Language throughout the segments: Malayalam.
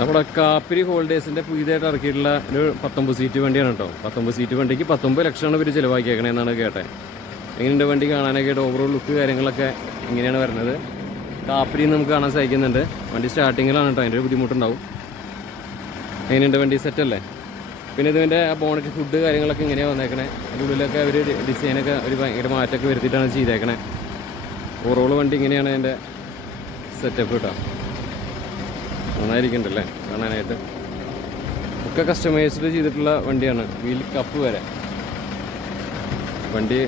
നമ്മുടെ കാപ്പിരി ഹോൾഡേഴ്സിൻ്റെ പുതിയതായിട്ട് ഇറക്കിയിട്ടുള്ള ഒരു 19 സീറ്റ് വണ്ടിയാണ് കേട്ടോ. 19 സീറ്റ് വണ്ടിക്ക് 19 ലക്ഷമാണ് ഇവർ ചിലവാക്കിയേക്കണേന്നാണ് കേട്ടത്. എങ്ങനെയുണ്ട് വണ്ടി കാണാനൊക്കെ ആയിട്ട് ഓവറോൾ ലുക്ക് കാര്യങ്ങളൊക്കെ ഇങ്ങനെയാണ് വരുന്നത്. കാപ്പിരി നമുക്ക് കാണാൻ സാധിക്കുന്നുണ്ട്. വണ്ടി സ്റ്റാർട്ടിങ്ങിലാണ് കേട്ടോ, അതിൻ്റെ ഒരു ബുദ്ധിമുട്ടുണ്ടാവും. എങ്ങനെയുണ്ട് വണ്ടി സെറ്റല്ലേ? പിന്നെ ഇതിൻ്റെ ആ ബോണറ്റ് ഫുഡ് കാര്യങ്ങളൊക്കെ ഇങ്ങനെയാണ് വന്നേക്കണേ. അതിൻ്റെ ഉള്ളിലൊക്കെ അവർ ഡിസൈനൊക്കെ ഒരു ഭയങ്കര മാറ്റമൊക്കെ വരുത്തിയിട്ടാണ് ചെയ്തേക്കണേ. ഓവറോൾ വണ്ടി ഇങ്ങനെയാണ് അതിൻ്റെ സെറ്റപ്പ് കേട്ടോ. നന്നായിരിക്കുന്നുണ്ടല്ലേ കാണാനായിട്ട്. ഒക്കെ കസ്റ്റമൈസ്ഡ് ചെയ്തിട്ടുള്ള വണ്ടിയാണ്, വീൽ കപ്പ് വരെ. വണ്ടി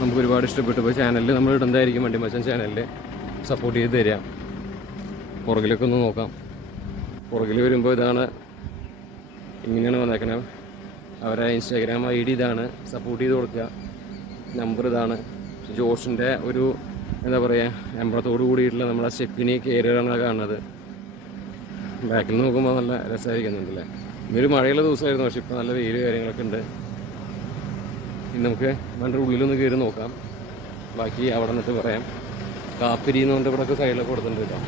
നമുക്ക് ഒരുപാട് ഇഷ്ടപ്പെട്ടു. ഇപ്പോൾ ചാനലിൽ നമ്മൾ ഇടുന്നതായിരിക്കും, വണ്ടി മച്ചാൻ ചാനലിൽ സപ്പോർട്ട് ചെയ്ത് തരാം. പുറകിലൊക്കെ ഒന്ന് നോക്കാം. പുറകിൽ വരുമ്പോൾ ഇതാണ്, ഇങ്ങനെയാണ് വന്നേക്കണത്. അവരെ ഇൻസ്റ്റാഗ്രാം ID ഇതാണ്, സപ്പോർട്ട് ചെയ്ത് കൊടുക്കുക. നമ്പർ ഇതാണ്. ജോഷിൻ്റെ ഒരു എന്താ പറയുക, എംബ്രത്തോട് കൂടിയിട്ടുള്ള നമ്മുടെ സ്റ്റെപ്പിനി കയറുകയാണ് കാണുന്നത്. ബാക്കിൽ നോക്കുമ്പോൾ നല്ല രസമായിരിക്കുന്നുണ്ടല്ലേ. ഇന്നൊരു മഴയുള്ള ദിവസമായിരുന്നു, പക്ഷെ ഇപ്പോൾ നല്ല വെയിൽ കാര്യങ്ങളൊക്കെ ഉണ്ട്. ഇനി നമുക്ക് വണ്ടിയുടെ ഉള്ളിലൊന്ന് കയറി നോക്കാം, ബാക്കി അവിടെ നിന്നിട്ട് പറയാം. കാപ്പിരി എന്ന് പറഞ്ഞിട്ട് ഇവിടെയൊക്കെ സൈഡിലൊക്കെ കൊടുത്തിട്ടുണ്ട് കേട്ടോ.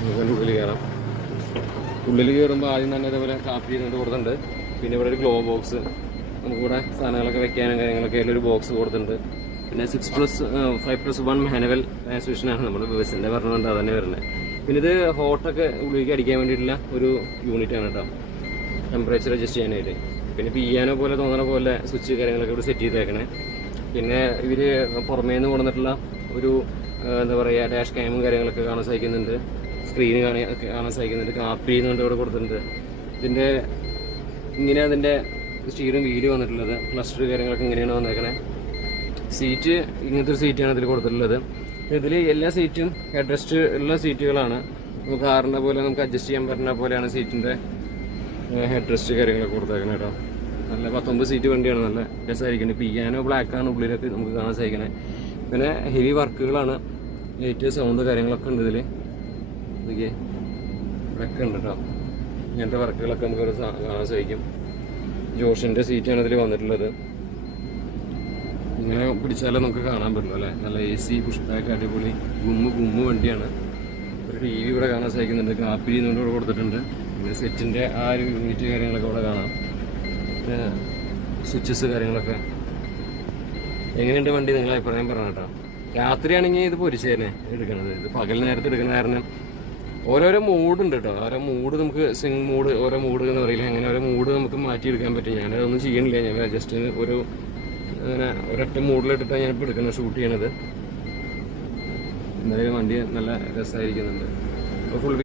നമുക്ക് അതിൻ്റെ ഉള്ളിൽ കയറാം. ഉള്ളിൽ കയറുമ്പോൾ ആദ്യം തന്നെ ഇതേപോലെ കാപ്പിരി എന്നിട്ട് കൊടുത്തിട്ടുണ്ട്. പിന്നെ ഇവിടെ ഒരു ഗ്ലോ ബോക്സ്, നമുക്കിവിടെ സാധനങ്ങളൊക്കെ വെക്കാനും കാര്യങ്ങളൊക്കെ അതിലൊരു ബോക്സ് കൊടുത്തിട്ടുണ്ട്. പിന്നെ 5+1 മാനുവൽ ട്രാൻസ്മിഷനാണ് നമ്മുടെ ബസ്സിൻ്റെ പറഞ്ഞുകൊണ്ട് അത് തന്നെ വരുന്നത്. പിന്നെ ഇത് ഹോട്ടൊക്കെ ഉള്ളിലേക്ക് അടിക്കാൻ വേണ്ടിയിട്ടുള്ള ഒരു യൂണിറ്റാണ് കേട്ടോ, ടെമ്പറേച്ചർ അഡ്ജസ്റ്റ് ചെയ്യാനായിട്ട്. പിന്നെ പിയാനോ പോലെ തോന്നുന്ന പോലെ സ്വിച്ച് കാര്യങ്ങളൊക്കെ ഇവിടെ സെറ്റ് ചെയ്തേക്കണേ. പിന്നെ ഇവർ പുറമേ നിന്ന് കൊണ്ടുവന്നിട്ടുള്ള ഒരു എന്താ പറയുക ഡാഷ് ക്യാമും കാര്യങ്ങളൊക്കെ കാണാൻ സാധിക്കുന്നുണ്ട്. സ്ക്രീന് കാണാൻ സാധിക്കുന്നുണ്ട്. കാപ്പി എന്നുകൊണ്ട് ഇവിടെ കൊടുത്തിട്ടുണ്ട്. ഇതിൻ്റെ ഇങ്ങനെ അതിൻ്റെ സ്റ്റീറിംഗ് വീല് വന്നിട്ടുള്ളത്. ക്ലസ്റ്റർ കാര്യങ്ങളൊക്കെ ഇങ്ങനെയാണ് വന്നേക്കണേ. സീറ്റ് ഇങ്ങനത്തെ ഒരു സീറ്റാണ് ഇതിൽ കൊടുത്തിട്ടുള്ളത്. ഇതിൽ എല്ലാ സീറ്റും ഹെഡ് റെസ്റ്റ് ഉള്ള സീറ്റുകളാണ്. നമുക്ക് കാറിൻ്റെ പോലെ നമുക്ക് അഡ്ജസ്റ്റ് ചെയ്യാൻ പറ്റുന്ന പോലെയാണ് സീറ്റിൻ്റെ ഹെഡ് റെസ്റ്റ് കാര്യങ്ങളൊക്കെ കൊടുത്തേക്കുന്നത് കേട്ടോ. നല്ല 19 സീറ്റ് വണ്ടിയാണ്, നല്ല രസമായിരിക്കുന്നത്. പിയാനോ ബ്ലാക്കാണ് ഉള്ളിലൊക്കെ നമുക്ക് കാണാൻ സാധിക്കണേ. പിന്നെ ഹെവി വർക്കുകളാണ്, ലൈറ്റ് സൗണ്ട് കാര്യങ്ങളൊക്കെ ഉണ്ട് ഇതിൽ. ഇതൊക്കെ ഇവിടെയൊക്കെ ഉണ്ട് കേട്ടോ, ഇങ്ങനത്തെ വർക്കുകളൊക്കെ നമുക്ക് കാണാൻ സാധിക്കും. ജോഷിൻ്റെ സീറ്റാണ് ഇതിൽ വന്നിട്ടുള്ളത്. ഇങ്ങനെ പിടിച്ചാലേ നമുക്ക് കാണാൻ പറ്റുള്ളൂ അല്ലേ. നല്ല AC പുഷ് ബാക്ക് അടിപൊളി ഗുമ്മ് വണ്ടിയാണ്. ഒരു TV ഇവിടെ കാണാൻ സാധിക്കുന്നുണ്ട്. കാപ്പിരി എന്നുകൊണ്ട് ഇവിടെ കൊടുത്തിട്ടുണ്ട്. പിന്നെ സെറ്റിൻ്റെ ആ ഒരു യൂണിറ്റ് കാര്യങ്ങളൊക്കെ ഇവിടെ കാണാം. പിന്നെ സ്വിച്ചസ് കാര്യങ്ങളൊക്കെ. എങ്ങനെയുണ്ട് വണ്ടി, നിങ്ങളെ അഭിപ്രായം പറയണം കേട്ടോ. രാത്രിയാണെങ്കിൽ ഇത് പൊരിച്ചേനെ എടുക്കണത്, ഇത് പകൽ നേരത്തെ എടുക്കണ കാരണം ഓരോരോ മൂഡുണ്ട് കേട്ടോ. ഓരോ മൂഡ് നമുക്ക് സിംഗ് മൂഡ്, ഓരോ മൂഡ് എന്ന് പറയില്ല, അങ്ങനെ ഓരോ മൂഡ് നമുക്ക് മാറ്റിയെടുക്കാൻ പറ്റും. ഞാനതൊന്നും ചെയ്യണില്ല, ഞാൻ ജസ്റ്റ് ഒരു അങ്ങനെ ഒരൊറ്റ മൂഡിലിട്ടിട്ടാണ് ഞാനിപ്പോൾ എടുക്കുന്നത്, ഷൂട്ട് ചെയ്യണത്. എന്തായാലും വണ്ടി നല്ല രസമായിരിക്കുന്നുണ്ട്. അപ്പോൾ ഫുൾ